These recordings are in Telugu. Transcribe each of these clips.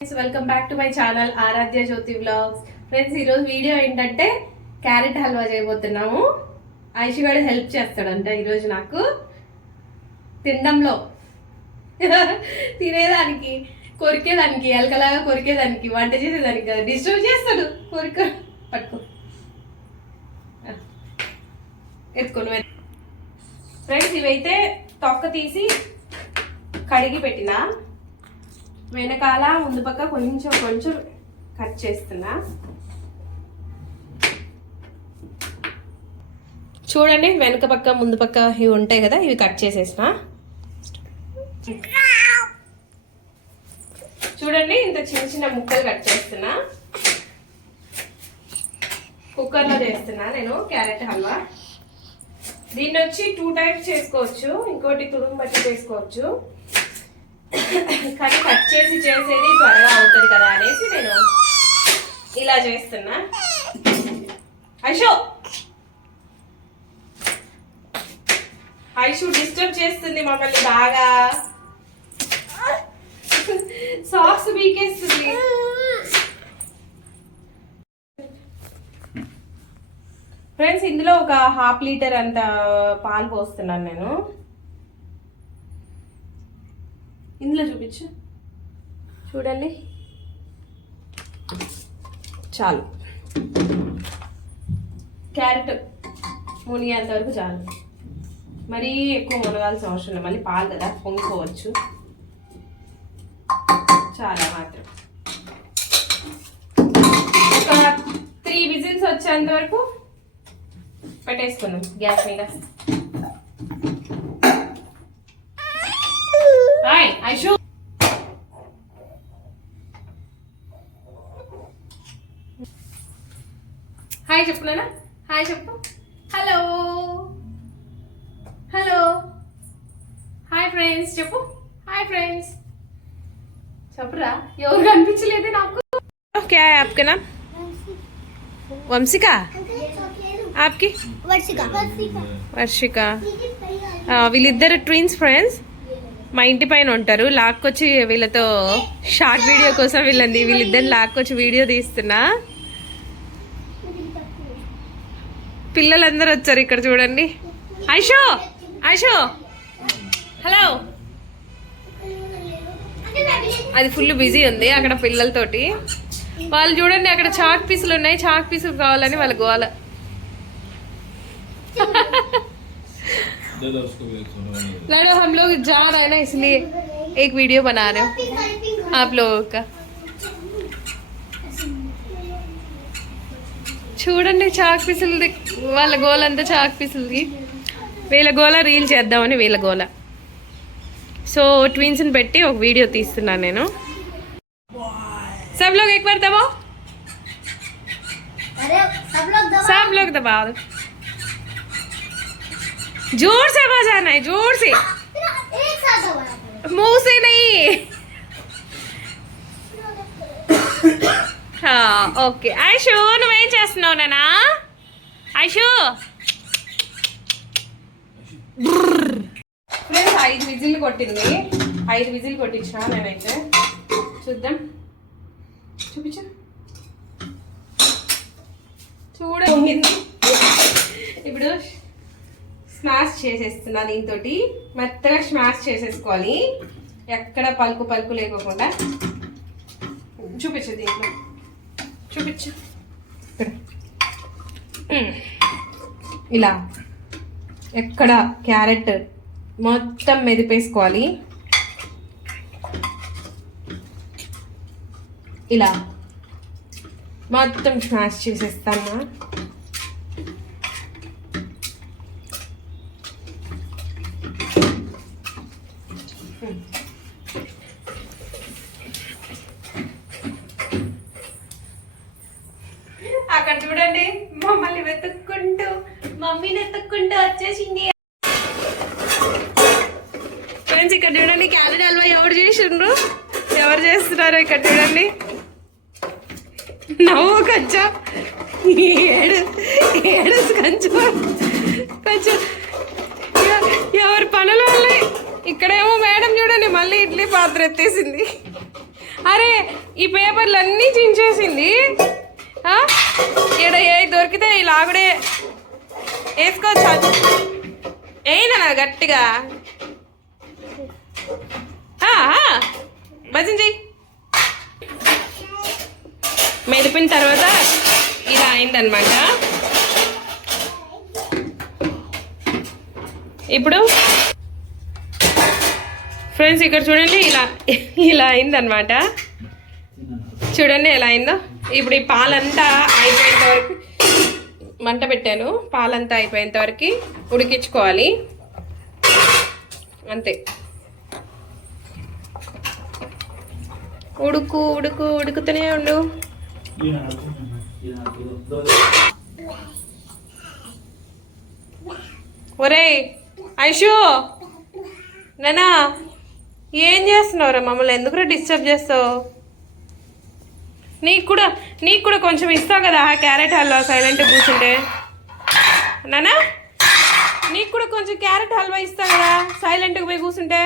Welcome back to my channel Aaradhya Jyothi vlogs. Friends, ఈరోజు వీడియో ఏంటంటే క్యారెట్ హల్వా చేయబోతున్నాము. ఐషు గారు హెల్ప్ చేస్తాడంట ఈరోజు నాకు తినడంలో. తినేదానికి, కొరికేదానికి, ఎలకలాగా కొరికేదానికి, వంట చేసేదానికి కదా, డిస్టర్బ్ చేస్తాడు. పట్టుకో, ఎత్తుకోను. ఫ్రెండ్స్, ఇవైతే తొక్క తీసి కడిగి పెట్టిన, వెనకాల ముందు పక్క కొంచెం కొంచెం కట్ చేస్తున్నా. చూడండి, వెనక పక్క ముందు పక్క ఇవి ఉంటాయి కదా, ఇవి కట్ చేసేసిన. చూడండి, ఇంత చిన్న చిన్న ముక్కలు కట్ చేస్తున్నా. కుక్కర్లో చేస్తున్నా నేను క్యారెట్ హల్వా. దీన్ని వచ్చి 2 టైప్స్ చేసుకోవచ్చు. ఇంకోటి తురుము బట్టి చేసుకోవచ్చు, కానీ కట్ చేసి చేసేది త్వరగా అవుతుంది కదా అనేసి నేను ఇలా చేస్తున్నా. ఐషు డిస్టర్బ్ చేస్తుంది మమ్మల్ని బాగా, సాక్స్ వీకేస్తుంది. ఫ్రెండ్స్, ఇందులో ఒక 1/2 లీటర్ అంత పాలు పోస్తున్నాను నేను. ఇందులో చూపించు, చూడండి, చాలు. క్యారెట్ మునిగేంత వరకు చాలు, మరీ ఎక్కువ మునగాల్సిన అవసరం లేదు. మళ్ళీ పాలు కదా, పొంగిపోవచ్చు. చాలా మాత్రం ఒక 3 విజిల్స్ వచ్చేంత వరకు పెట్టేసుకున్నాం గ్యాస్ మీద. ఐషు, హాయ్ చెప్పు నాన్న, హాయ్ చెప్పు. హలో హలో, హాయ్ ఫ్రెండ్స్ చెప్పు. హాయ్ ఫ్రెండ్స్ చెప్పురా. ఎవరు కనిపించలేదు నాకు. क्या है आपका नाम? वंशिका. आपकी? వర్షిక. వీళ్ళిద్దరు ట్విన్స్ ఫ్రెండ్స్. మా ఇంటి పైన ఉంటారు. లాక్కొచ్చి వీళ్ళతో షార్ట్ వీడియో కోసం వీళ్ళిద్దరిని లాక్కొచ్చి వీడియో తీస్తున్నా. పిల్లలందరూ వచ్చారు ఇక్కడ, చూడండి. IShow, IShow, hello. అది ఫుల్ బిజీ ఉంది అక్కడ పిల్లలతోటి. వాళ్ళు చూడండి, అక్కడ చాక్ పీసులు ఉన్నాయి, చాక్ పీసులు కావాలని వాళ్ళ గోల. लड़ो, हम लोग जा रहे हैं ना, इसलिए एक वीडियो बना रहे हो आप लोगों का. చూడండి, చాక్ పీసులు వాళ్ళ గోల అంతా, చాక్ పీసులకి. వీళ్ళ గోల రీల్ చేద్దామని వీళ్ళ గోల. సో ట్విన్స్ని పెట్టి ఒక వీడియో తీస్తున్నాను నేను. सब लोग एक बार दबाओ, सब लोग दबाओ. जोर से बजाना है, जोर से, मुंह से नहीं. हाँ, ఓకే. ఐషు, నువ్వేం చేస్తున్నావు నానా? ఐషు, ఫ్రెండ్స్, 5 విజిల్ కొట్టింది. 5 విజిల్ కొట్టించిన నేనైతే. చూద్దాం, చూపించు. చూడండి, ఇప్పుడు స్మాష్ చేసేస్తున్నా. దీంతో మెత్తగా స్మాష్ చేసేసుకోవాలి, ఎక్కడ పలుకు పలుకు లేకోకుండా. చూపించు, దీంట్లో చూపించు. ఇలా ఎక్కడ క్యారెట్ మొత్తం మెదిపేసుకోవాలి. ఇలా మొత్తం స్మాష్ చేసేస్తాను. అక్కడ చూడండి, మమ్మల్ని వెతుక్కుంటూ, మమ్మీని వెతుక్కుంటూ వచ్చేసింది. ఫ్రెండ్స్, ఇక్కడ చూడండి, క్యారెట్ హల్వా ఎవరు చేసిండ్రు, ఎవరు చేస్తున్నారు ఇక్కడ చూడండి. నవ్వు కొంచెం, ఏడు కొంచెం కొంచెం ఎవరి పనుల వల్ల. ఇక్కడేమో మేడం చూడండి, మళ్ళీ ఇడ్లీ పాత్ర ఎత్తేసింది. అరే ఈ పేపర్లు అన్నీ చించేసింది. ఇక్కడ ఏ దొరికితే ఇలాగడే వేసుకోవచ్చు. అయినా గట్టిగా భజన చెయ్యి. మెదిపిన తర్వాత ఇలా అయిందనమాట. ఇప్పుడు ఫ్రెండ్స్ ఇక్కడ చూడండి, ఇలా అయిందనమాట. చూడండి ఎలా అయిందో. ఇప్పుడు ఈ పాలంతా అయిపోయేంత వరకు మంట పెట్టాను. పాలంతా అయిపోయేంత వరకు ఉడికించుకోవాలి అంతే. ఉడుకుతూనే ఉండు. ఒరే ఐషు నానా ఏం చేస్తున్నావురా? మమ్మల్ని ఎందుకురా డిస్టర్బ్ చేస్తావు? నీకు కూడా కొంచెం ఇస్తావు కదా క్యారెట్ హల్వా సైలెంట్గా కూర్చుంటే. నానా నీకు కూడా కొంచెం క్యారెట్ హల్వా ఇస్తా కదా సైలెంట్గా పోయి కూర్చుంటే.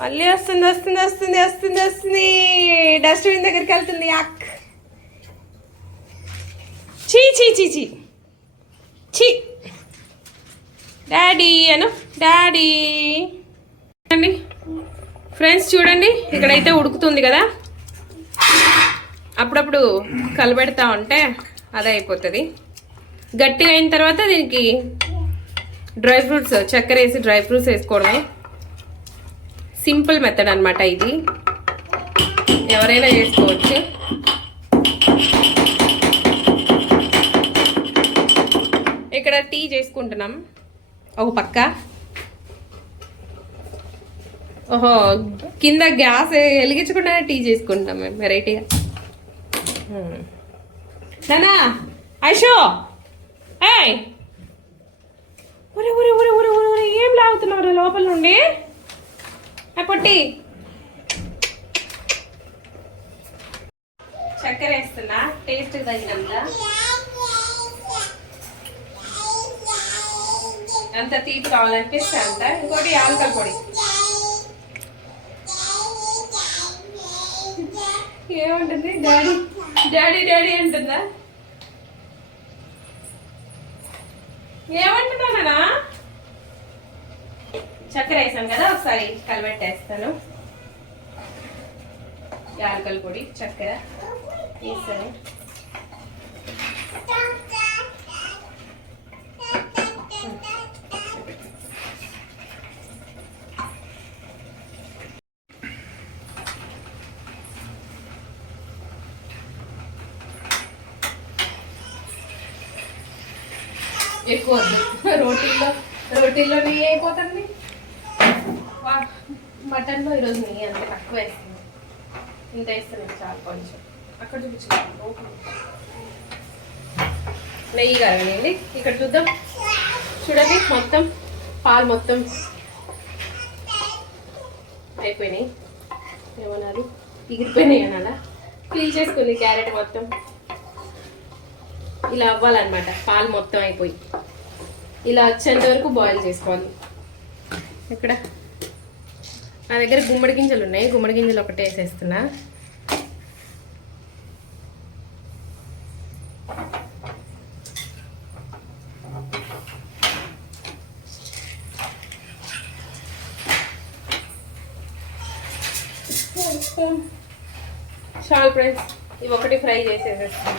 మళ్ళీ వస్తుంది డస్ట్బిన్ దగ్గరికి వెళ్తుంది. అక్ చీ డాడీ అను డాడీ అండి. ఫ్రెండ్స్ చూడండి ఇక్కడైతే ఉడుకుతుంది కదా, అప్పుడప్పుడు కలబెడతా ఉంటే అదే అయిపోతుంది. గట్టిగా అయిన తర్వాత దీనికి డ్రై ఫ్రూట్స్ చక్కెర వేసి డ్రై ఫ్రూట్స్ వేసుకోవడమే. సింపుల్ మెథడ్ అనమాట ఇది, ఎవరైనా చేసుకోవచ్చు. ఇక్కడ టీ చేసుకుంటున్నాం ఒక పక్క. ఓహో కింద గ్యాస్ వెలిగించకుండానే టీ చేసుకుంటాం మేము వెరైటీగా. నానా ఐషో ఏయ్ ఏం లాగుతున్నారు లోపల నుండి? పొట్టి చక్కెర వేస్తున్నా టేస్ట్ తగినంత. అంత తీపి కావాలనిపిస్తే అంత. ఇంకోటి యాలకల పొడి. ఏముంటుంది డాడీ డాడీ డాడీ అంటుందా? ఏమంటున్నానా? చక్కెర వేసాను కదా, ఒకసారి కలబెట్టేస్తాను. యాలకల పొడి చక్కెర వేసాను. ఎక్కువ రోటీల్లో నెయ్యి అయిపోతుంది. మటన్లో ఈరోజు నెయ్యి అంత తక్కువ వేస్తుంది. ఇంత వేస్తున్నాను చాలా కొంచెం. అక్కడ చూపించుకోండి నెయ్యి కరగండి. ఇక్కడ చూద్దాం చూడండి, మొత్తం పాలు మొత్తం అయిపోయినాయి. ఏమన్నారు ఎగిరిపోయినాయి అనాలా? క్లీన్ చేసుకుంది క్యారెట్ మొత్తం. ఇలా అవ్వాలన్నమాట. పాలు మొత్తం అయిపోయి ఇలా వచ్చేంత వరకు బాయిల్ చేసుకోవాలి. ఇక్కడ నా దగ్గర గుమ్మడి గింజలు ఉన్నాయి, గుమ్మడి గింజలు ఒకటే వేసేస్తున్నా. చాలు ఫ్రెండ్స్, ఇవి ఒకటి ఫ్రై చేసేసేస్తాం.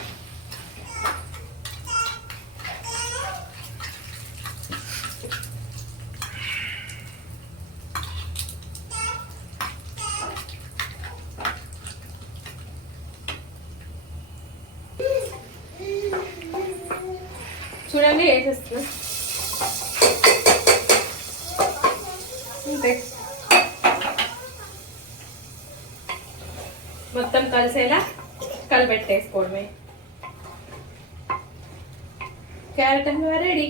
చూడండి వేసేస్తున్నా. అంతే, మొత్తం కలిసేలా కలిపెట్టేసుకోవడమే. Carrot halwa ready.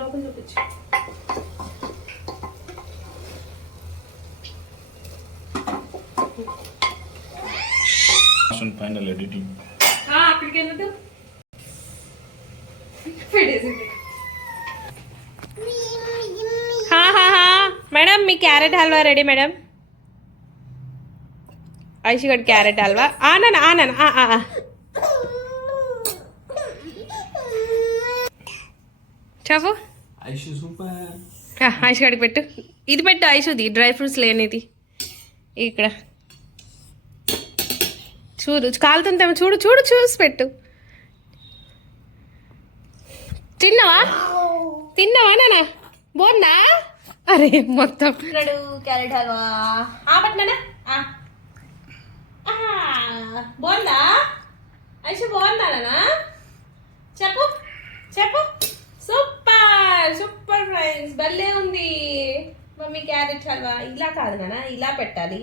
లోపల చూపించు. Final editing. అక్కడికి వెళ్ళదు పెట్టేసింది. మేడం మీ క్యారెట్ హల్వా రెడీ మేడం. ఐషిగడ్ క్యారెట్ హల్వా ఆనన్ ఆనన్ చెప్పు. ఐషు సూపర్. ఐషిగడికి పెట్టు. ఇది పెట్టు ఐషుది డ్రై ఫ్రూట్స్ లేనిది ఇక్కడ చూడు కాలుతుందేమో చూడు చూడు చూసి పెట్టు. తిన్నావా నాన్న బాగుందా? అరే మొత్తం క్యారెట్ హల్వా పట్టినా బాగుందా ఐషు బాగుందా నాన్న చెప్పు చెప్పు. సూపర్ సూపర్ ఫ్రెండ్స్ భలే ఉంది మమ్మీ క్యారెట్ హల్వా. ఇలా కాదు నాన్న ఇలా పెట్టాలి.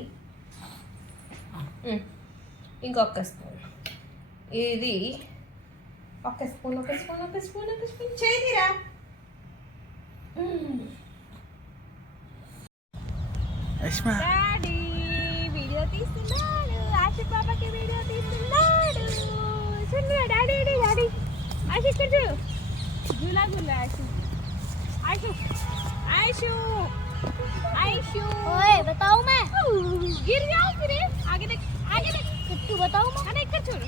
ఇంకొక స్పూన్ ఇది ఒక స్పూన్ ఒక స్పూన్ ఒక స్పూన్ ఒక స్పూన్ చేదిరా. డాడీ వీడియో తీస్తున్నాడు. ఆశ పాపకి వీడియో తీస్తున్నాడు. చూడు డాడీ డాడీ ఆశ ఇక్కడ చూడు. జూలాగుంది ఆశు आयशु आयशु आयशु ओए बताओ मैं गिर जाऊं फिर आगे देख कुछ बताओ मैं अरे इधर छोड़